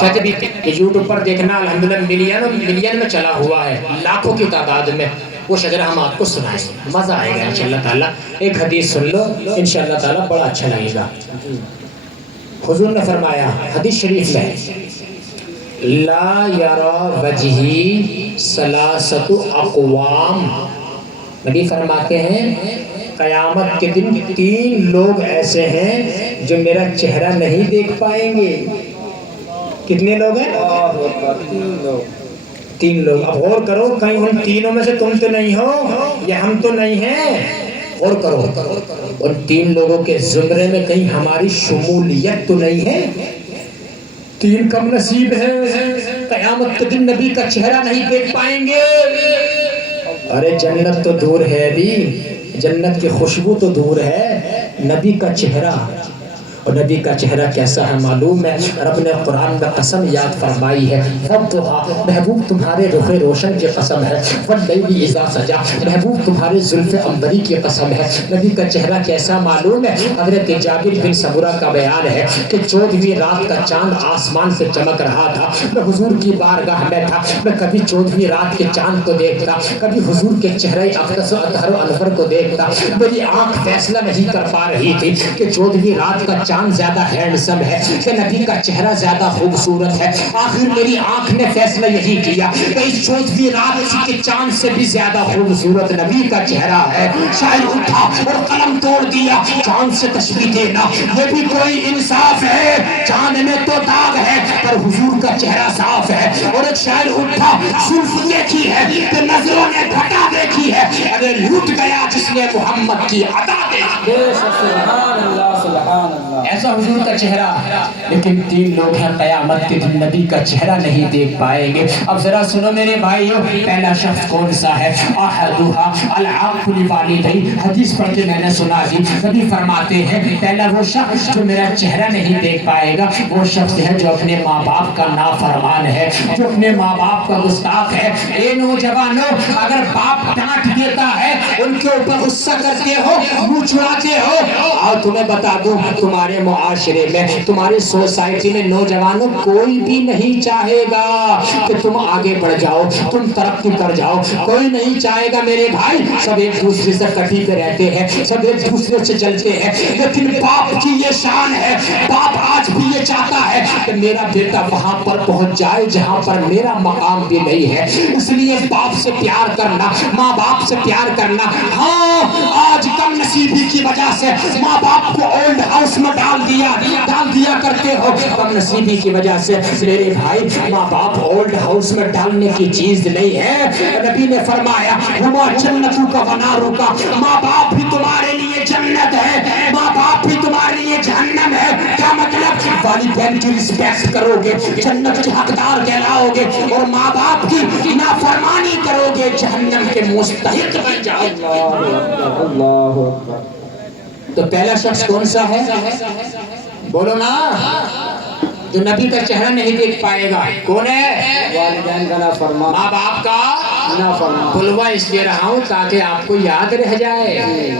شاید بھی یوٹیوب پر دیکھنا الحمدللہ ملین میں چلا ہوا ہے، لاکھوں کی تعداد میں وہ شجرہ ہم آپ کو سنائیں گے، مزہ آئے گا انشاءاللہ تعالیٰ۔ ایک حدیث سن لو انشاءاللہ تعالیٰ بڑا اچھا لگے گا۔ حضور نے فرمایا حدیث شریف میں، لا یرا وجہی ثلاثۃ اقوام، نبی فرماتے ہیں قیامت کے دن 3 لوگ ایسے ہیں جو میرا چہرہ نہیں دیکھ پائیں گے۔ کتنے لوگ ہیں؟ 3 لوگ۔ اب غور کرو، کہیں ان تینوں میں سے تم تو نہیں ہو یا ہم تو نہیں ہیں؟ غور کرو، ان 3 لوگوں کے زمرے میں کہیں ہماری شمولیت تو نہیں ہے؟ 3 کم نصیب ہیں، قیامت کے دن نبی کا چہرہ نہیں دیکھ پائیں گے۔ ارے جنت تو دور ہے ابھی، جنت کی خوشبو تو دور ہے، نبی کا چہرہ، اور نبی کا چہرہ کیسا ہے معلوم ہے؟ رب نے قرآن میں قسم یاد فرمائی ہے، وَالضُّحَىٰ، محبوب تمہارے رخ روشن کی قسم ہے، وَاللَّيْلِ إِذَا سَجَىٰ، محبوب تمہارے زلف عنبری کی قسم ہے۔ نبی کا چہرہ کیسا معلوم ہے؟ حضرت جابر بن سمرہ کا بیان ہے کہ 14ویں رات کا چاند آسمان سے چمک رہا تھا، میں حضور کی بارگاہ میں تھا، میں کبھی 14ویں رات کے چاند کو دیکھتا، کبھی حضور کے چہرے اقدس و اطہر و انور کو دیکھتا، میری آنکھ فیصلہ نہیں کر پا رہی تھی کہ 14ویں رات کا چاند زیادہ ہینڈسم ہے کہ نبی کا چہرہ زیادہ خوبصورت ہے۔ آخر میری آنکھ نے فیصلہ یہی کیا کہ اس 14ویں رات کے چاند سے بھی زیادہ خوبصورت نبی کا چہرہ ہے۔ شاعر اٹھا اور قلم توڑ دیا، چاند سے تشبیہ دینا یہ بھی کوئی انصاف ہے؟ چاند میں تو داغ ہے پر حضور کا چہرہ صاف ہے۔ اور ایک شاعر اٹھا، زلف دیکھی ہے کہ نظروں نے گھٹا دیکھی ہے، ارے لوٹ گیا جس نے محمد کی عطا دیکھی۔ سبحان اللہ سبحان اللہ۔ ایسا حضور کا چہرہ، لیکن 3 لوگ ہیں قیامت کے دن نبی کا چہرہ نہیں دیکھ پائیں گے۔ اب ذرا سنو میرے بھائیو، پہلا شخص کون سا ہے؟ احدھا العاق لوالدیہ، حدیث پڑھ کے میں نے سنا دی، نبی فرماتے ہیں پہلا وہ شخص جو میرا چہرہ نہیں دیکھ پائے گا وہ شخص ہے جو اپنے ماں باپ کا نافرمان ہے، جو اپنے ماں باپ کا گستاخ ہے۔ اے نوجوانوں، اگر باپ ڈانٹ دیتا ہے ان کے اوپر غصہ کرتے ہو، منہ چھڑاتے ہو، اور تمہیں بتا دوں تمہارے معاشرے میں، تمہاری سوسائٹی میں نوجوانوں کوئی بھی نہیں چاہے گا کہ تم آگے بڑھ جاؤ، تم ترقی کر جاؤ، کوئی نہیں چاہے گا میرے بھائی۔ سب ایک دوسرے سے کٹی پہ رہتے ہیں، سب ایک دوسرے سے چلتے ہیں، لیکن باپ کی یہ شان ہے، باپ آج بھی یہ چاہتا ہے کہ میرا بیٹا وہاں پر پہنچ جائے جہاں پر میرا مقام بھی نہیں ہے۔ اس لیے باپ سے پیار کرنا، ماں باپ سے پیار کرنا، ہاں آج کم نصیبی کی وجہ سے ماں باپ کو اولڈ ہاؤس میں ڈال دیا کرتے ہو، کم نصیبی کی وجہ سے میرے بھائی ماں باپ اولڈ ہاؤس میں ڈالنے کی چیز نہیں ہے۔ نبی نے فرمایا ہما جنتوں کا وناروں کا، ماں باپ بھی تمہارے لیے جنت ہے، ماں باپ بھی تمہارے لیے جہنم ہے۔ کیا مطلب؟ والدین کی رسپیکٹ کرو گے جنت کے حقدار کہلاؤ گے، اور ماں باپ کی نافرمانی کرو گے جہنم کے مستحق بن جاؤ گے۔ اللہ اکبر۔ تو پہلا شخص کون سا ہے؟ بولو نا، جو نبی کا چہرہ نہیں دیکھ پائے گا کون ہے؟ والدین کا نافرمان، ماں باپ کا نافرمان، بلوا اس لیے رہا ہوں تاکہ آپ کو یاد رہ جائے،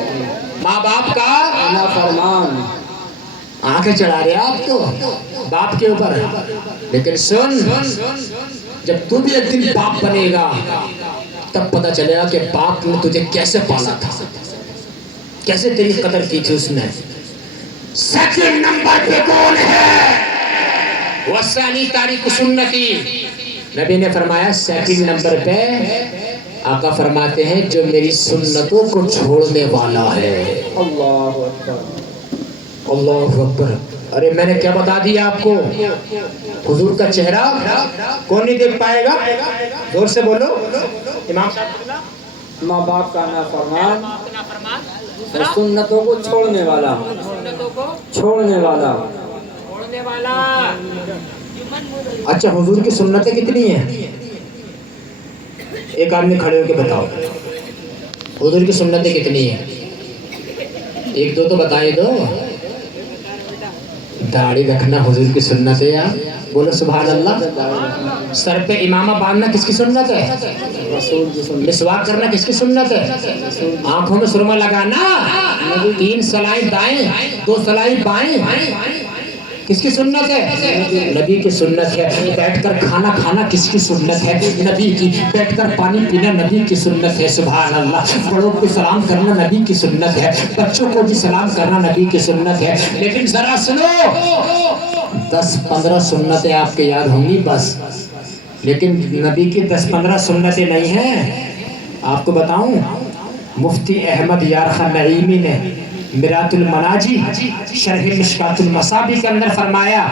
ماں باپ کا نافرمان۔ آنکھیں چڑھا رہے آپ تو باپ کے اوپر، لیکن سن، جب تو بھی ایک دن باپ بنے گا تب پتہ چلے گا کہ باپ نے تجھے کیسے پالا تھا، کیسے تیری قدر کی تھی اس نے۔ سیکنڈ نمبر پہ کون ہے؟ وَالثَّانِي تَارِكُ سُنَّتِي، نبی نے فرمایا سیکنڈ نمبر پہ آقا فرماتے ہیں جو میری سنتوں کو چھوڑنے والا ہے۔ اللہ اکبر، اللہ اکبر۔ ارے میں نے کیا بتا دیا آپ کو؟ حضور کا چہرہ کون نہیں دیکھ پائے گا؟ زور سے بولو امام صاحب۔ ماں باپ کا نافرمان، سنتوں کو چھوڑنے والا، چھوڑنے والا۔ اچھا حضور کی سنتیں کتنی ہیں؟ ایک آدمی کھڑے ہو کے بتاؤ حضور کی سنتیں کتنی ہیں؟ 1-2 تو بتائے دو۔ داڑھی رکھنا حضور کی سنت ہے یار، بولو سبحان اللہ۔ سر پہ امامہ باندھنا کس کی سنت ہے؟ رسول کی سنت۔ مسواک کرنا کس کی سنت ہے؟ آنکھوں میں سرما لگانا، 3 سلائی دائیں 2 سلائی بائیں، کس کی سنت ہے؟ نبی کی سنت ہے۔ بیٹھ کر کھانا کھانا کس کی سنت ہے؟ نبی کی۔ بیٹھ کر پانی پینا نبی کی سنت ہے۔ سبحان اللہ۔ بڑوں کو سلام کرنا نبی کی سنت ہے، بچوں کو بھی سلام کرنا نبی کی سنت ہے۔ لیکن ذرا سنو، 10-15 سنتیں آپ کے یاد ہوں گی بس، لیکن نبی کی 10-15 سنتیں نہیں ہیں۔ آپ کو بتاؤں، مفتی احمد یار خان نعیمی نے مرات المناجی شرح مشکات المصابیح کے اندر فرمایا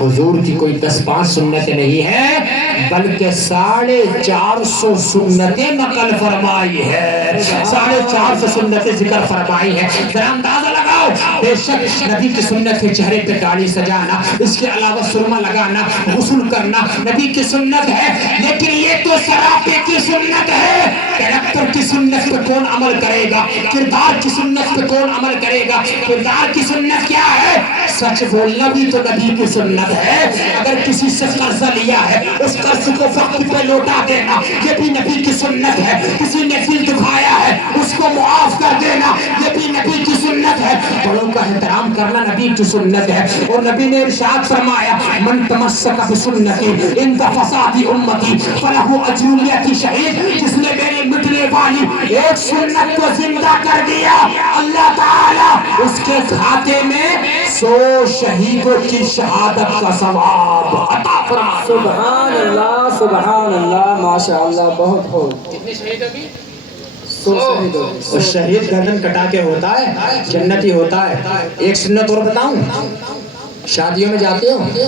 حضور کی کوئی 10-5 سنتیں نہیں ہیں بلکہ 450 سنتیں نقل فرمائی ہے، 450 سنتیں ذکر فرمائی ہے۔ ذرا اندازہ لگاؤ، بے شک نبی کی سنت ہے چہرے پہ داڑھی سجانا، اس کے علاوہ سرما لگانا، غسل کرنا نبی کی سنت ہے، لیکن یہ تو سراپے کی سنت ہے۔ کریکٹر کی سنت پہ کون عمل کرے گا؟ کردار کی سنت پہ کون عمل کرے گا؟ کردار کی سنت کیا ہے؟ سچ بولنا بھی تو نبی کی سنت ہے۔ اگر کسی سے قرضہ لیا ہے اس قرض کو وقت پہ لوٹا دینا یہ بھی نبی کی سنت ہے۔ کسی نے دل دکھایا ہے اس کو معاف کر دینا یہ بھی نبی کی سنت ہے۔ بڑوں کا احترام کرنا نبی کی سنت ہے۔ اور نبی نے ارشاد فرمایا من تمسک بسنتی عند فساد امتی فلہ اجر شہید، جس نے میری مٹنے والی ایک سنت کو زندہ کر دیا اللہ تعالیٰ اس کے کھاتے میں 100 شہیدوں کی شہادت کا ثواب عطا فرمائے۔ سبحان اللہ، سبحان اللہ، ماشاء اللہ، بہت خوب۔ کتنے شہیدوں کی؟ 100 شہیدوں کی۔ اور شہید گردن کٹا کے ہوتا ہے جنتی ہوتا ہے۔ ایک سنت اور بتاؤں، شادیوں میں جاتے ہو کہ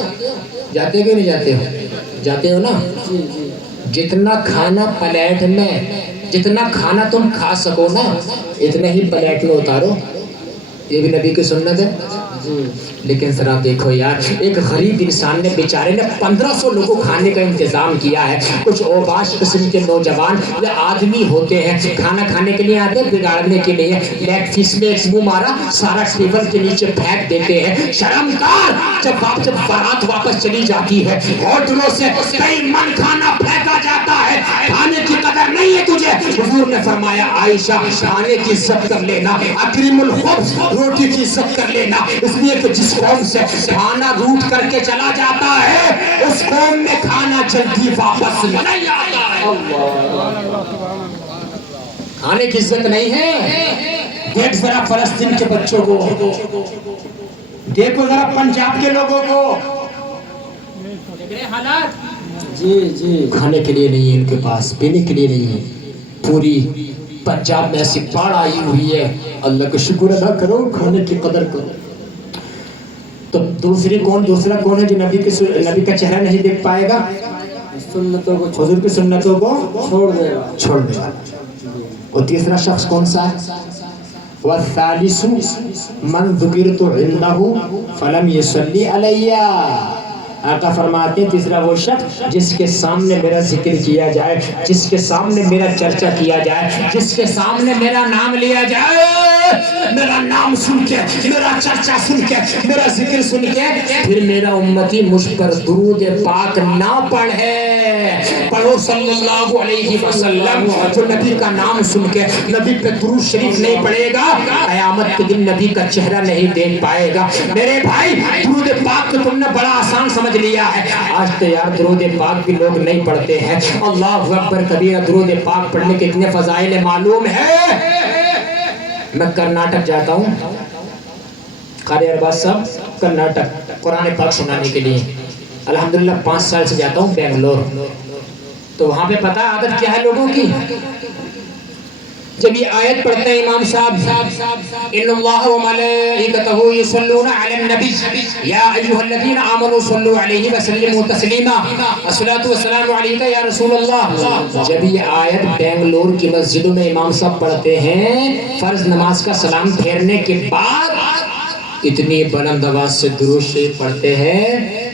نہیں جاتے ہو؟ جاتے ہو نا؟ جی جی۔ جتنا کھانا پلیٹ میں، جتنا کھانا تم کھا سکو نا اتنا ہی پلیٹ میں اتارو، یہ بھی نبی کی سنت ہے۔ لیکن ذرا دیکھو یار، ایک غریب انسان نے بیچارے نے 1500 لوگوں کو کھانے کا انتظام کیا ہے۔ کچھ اوباش قسم کے نوجوان یا آدمی ہوتے ہیں کھانا کھانے کے لیے آتے ہیں بگاڑنے کے لیے، لیگ پیس میں ایک منہ مارا سارا ٹیبل کے نیچے پھینک دیتے ہیں۔ شرمگار، جب بارات واپس چلی جاتی ہے ہوٹلوں سے کئی من کھانا پھینکا جاتا ہے، کھانے کی قدر نہیں ہے تجھے۔ حضور نے فرمایا عائشہ کھانے کی عزت کر لینا، اکرم الخبز روٹی کی عزت کر لینا، اس لیے کہ جس قوم سے کھانا روٹ کر کے چلا جاتا ہے اس قوم میں کھانا جلدی واپس نہیں آتا ہے۔ کھانے کی عزت نہیں ہے۔ دیکھ ذرا فلسطین کے بچوں کو، دیکھو ذرا پنجاب کے لوگوں کو، جی جی۔ کھانے کے لیے نہیں ہے ان کے پاس، پینے کے لیے نہیں ہے۔ پوری پنجاب میں ایسی باڑھ آئی ہوئی ہے، اللہ کا شکر ادا کرو، کھانے کی قدر کرو۔ تو دوسرا کون ہے جو نبی کا چہرہ نہیں دیکھ پائے گا؟ سنتوں کو حضور کی سنتوں کو چھوڑ دے گا، چھوڑ دے گا۔ اور تیسرا شخص کون سا ہے؟ والثالث من ذکرت عنده فلم يصلی علی۔ آقا فرماتے ہیں تیسرا وہ شخص جس کے سامنے میرا ذکر کیا جائے، جس کے سامنے میرا چرچا کیا جائے، جس کے سامنے میرا نام لیا جائے، میرا نام سن کے، میرا چرچا سن کے، میرا ذکر سن کے پھر میرا امتی مجھ پر درود پاک نہ پڑھے۔ پڑھو صلی اللہ علیہ وسلم۔ جو نبی کا نام سن کے نبی پہ درود شریف نہیں پڑھے گا قیامت کے دن نبی کا چہرہ نہیں دیکھ پائے گا۔ میرے بھائی درود پاک کو تم نے بڑا آسان سمجھ لیا ہے، آج تو یار درود پاک بھی لوگ نہیں پڑھتے ہیں۔ اللہ اکبر کبیرہ، درود پاک پڑھنے کے اتنے فضائل معلوم ہے۔ میں کرناٹک جاتا ہوں، قاری ارباز صاحب کرناٹک قرآن پاک سنانے کے لیے، الحمدللہ 5 سال سے جاتا ہوں بنگلور۔ تو وہاں پہ پتہ عادت کیا ہے لوگوں کی؟ جب یہ آیت پڑھتے ہیں امام صاحب ان اللہ و ملائکتہ یصلون علی النبی یا ایھا الذین آمنوا صلوا علیہ وسلموا تسلیما الصلاۃ والسلام علیک یا رسول اللہ۔ جب یہ آیت بنگلور کی مسجدوں میں امام صاحب پڑھتے ہیں فرض نماز کا سلام پھیرنے کے بعد اتنی بلند آواز سے درود شریف پڑھتے ہیں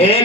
1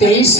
23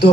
2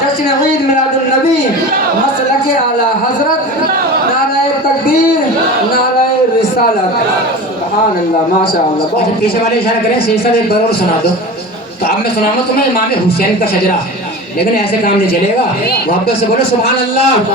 جشن عید میلاد النبی، مسلک اعلی حضرت، نعرہ تکبیر، نعرہ رسالت. سبحان اللہ، ماشاء اللہ. اچھا پیچھے والے اشارہ کریں سید صاحب ایک بار اور سنا دو. تو اب میں سناؤں گا تمہیں امام حسین کا شجرہ، لیکن ایسے کام نہیں چلے گا. محبت سے بولو سبحان اللہ.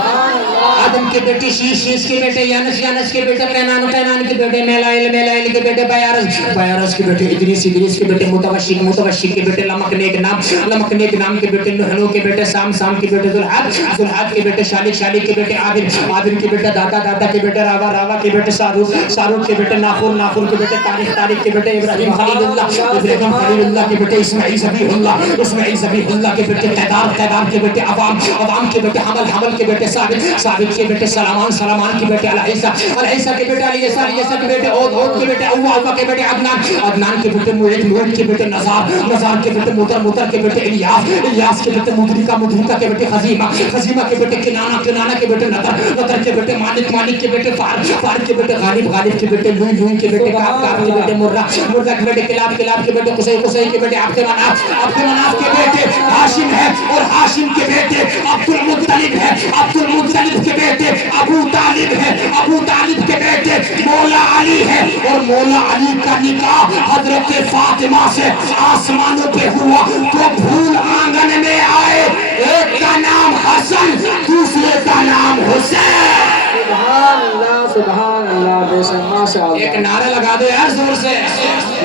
آدم کے بیٹے شیش، شیش کے بیٹے یانس، یانس کے بیٹے قینان، قینان کے بیٹے میلائل، میلائل کے بیٹے بیارس، بیارس کے بیٹے ادریس، ادریس کے بیٹے متوشک، متوشک کے بیٹے لمک نیک نام، لمک نیک نام کے بیٹے نوح کے بیٹے سام، سام کے بیٹے ذوالحاد، ذوالحاد کے بیٹے شالک، شالک کے بیٹے عابد، عابد کے بیٹے داتا، داتا کے بیٹے راوا، راوا کے بیٹے ساروق، ساروق کے بیٹے ناخور، ناخور کے بیٹے تاریخ، تاریخ کے بیٹے ابراہیم خلیل اللہ، ابراہیم خلیل اللہ کے بیٹے اسماعیل ذبیح اللہ، اسماعیل ذبیح اللہ کے بیٹے قیدار، قیدار کے بیٹے عوام، عوام کے بیٹے حمل، حمل کے بیٹے ثابت، ثابت کے بیٹے سلامان، سلامان کے بیٹے العیسیٰ، العیسیٰ کے بیٹے علیسیٰ، علیسیٰ کے بیٹے عود، عود کے بیٹے اوہ، اوہ کے بیٹے عدنان، عدنان کے بیٹے معید، معید کے بیٹے نزار، نزار کے بیٹے مدر، مدر کے بیٹے الیاس، الیاس کے بیٹے مدرکہ، مدرکہ کے بیٹے خزیمہ، خزیمہ کے بیٹے کنانہ، کنانہ کے بیٹے نطر، نطر کے بیٹے مالک، مالک کے بیٹے فار، فار کے بیٹے غالب، غالب کے بیٹے لوئی، لوئی کے بیٹے کعب، کعب کے بیٹے مرہ، مرہ کے بیٹے کلاب، کلاب کے بیٹے قصی، قصی کے بیٹے عبد مناف، عبد مناف کے بیٹے ہاشم ہے، اور ہاشم کے بیٹے عبد المطلب ہے، عبد المطلب کے بیٹے ابو طالب ہے، ابو طالب کے بیٹے مولا علی ہے، اور مولا علی کا نکاح حضرت فاطمہ سے آسمانوں پہ ہوا تو پھول آنگن میں آئے، ایک کا نام حسن، دوسرے کا نام حسین. سبحان اللہ، سبحان اللہ، بے شک، ماشاء اللہ. ایک نعرہ لگا دو یار زور سے.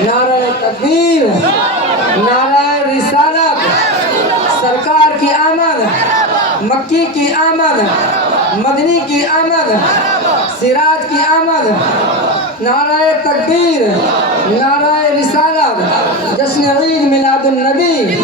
نعرہ تکبیر، نعرہ رسالت، سرکار کی آمد، مکی کی آمد، مدنی کی آمد، سراج کی آمد، نعرہ تکبیر، نعرہ رسالت، جشن عید میلاد النبی،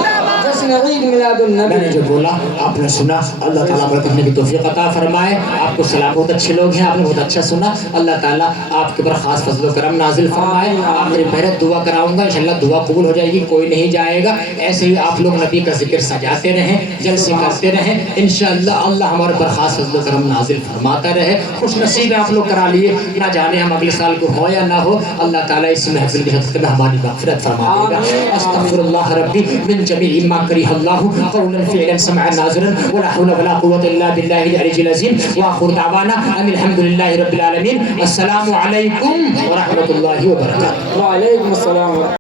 جشن عید میلاد میں نے النبی. جو بولا آپ نے سنا، اللہ تعالیٰ برکت کرنے کی توفیق عطا فرمائے. آپ کو سلام، بہت اچھے لوگ ہیں، آپ نے بہت اچھا سنا. اللہ تعالیٰ آپ کے اوپر خاص فضل و کرم نازل فرمائے. آخری محرت دعا کراؤں گا، انشاءاللہ دعا قبول ہو جائے گی، کوئی نہیں جائے گا. ایسے ہی آپ لوگ نبی کا ذکر سجاتے رہیں، جلسے کرتے رہیں، انشاءاللہ اللہ ہمارے اوپر خاص فضل و کرم نازل فرماتا رہے. خوش نصیب آپ لوگ کرا لیے، نہ جانے ہم اگلے سال کو ہو یا نہ ہو. اللہ تعالیٰ اس محفل کی حقیقت میں ہماری مغفرت فرما دے گا. استغفر اللہ ربی من جمیع ما کرہ اللہ قولا فعلا سمعا ناظرا ولا حول ولا قوة الا بالله العلی العظیم. واخر دعوانا ان الحمد للہ رب العالمین. السلام علیکم ورحمۃ اللہ وبرکاتہ. وعلیکم السلام.